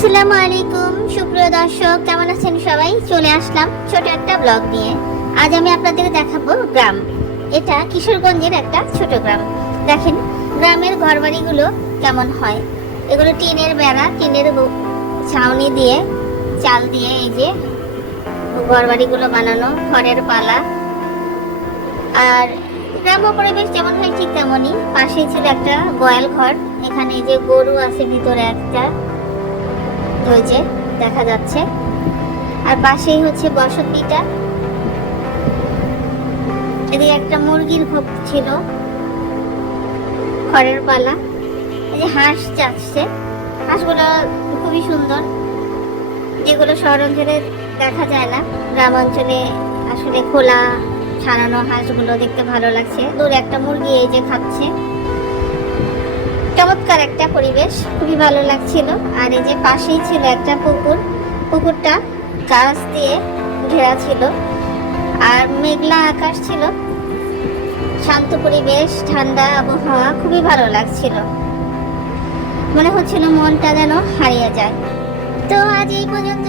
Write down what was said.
আসসালামু আলাইকুম। সুপ্রিয় দর্শক, কেমন আছেন সবাই? চলে আসলাম ছোট একটা ব্লগ নিয়ে। আজ আমি আপনাদের দেখাবো গ্রাম। এটা কিশোরগঞ্জের একটা ছোট গ্রাম। দেখেন, গ্রামের ঘরবাড়িগুলো কেমন হয়। এগুলো টিনের বেড়া, টিনের ছাউনি দিয়ে, চাল দিয়ে এই যে ঘরবাড়িগুলো বানানো খড়ের পালা। আর গ্রাম্য পরিবেশ যেমন হয় ঠিক তেমনই। পাশেই ছিল একটা গোয়াল ঘর। এখানে যে গরু আছে ভিতরে একটা। যে, দেখা যাচ্ছে। আর পাশেই হচ্ছে বসতিটা এদিকে একটা মুরগির খোপ ছিল। খড়ের পালা। এই যে হাঁস যাচ্ছে হাঁসগুলো খুবই সুন্দর। যেগুলো শহর অঞ্চলে দেখা যায় না। গ্রাম অঞ্চলে আসলে খোলা, ছাড়ানো হাঁসগুলো দেখতে ভালো লাগছে। দূরে একটা মুরগি এই যে খাচ্ছে। একটা পরিবেশ খুবই ভালো লাগছিল। আর এই যে পাশেই ছিল একটা পুকুর। পুকুরটা গাছ দিয়ে ঘেরা ছিল। আর মেঘলা আকাশ ছিল। শান্ত পরিবেশ, ঠান্ডা আবহাওয়া খুবই ভালো লাগছিল। মনে হচ্ছিল মনটা যেন হারিয়ে যায়। তো আজ এই পর্যন্ত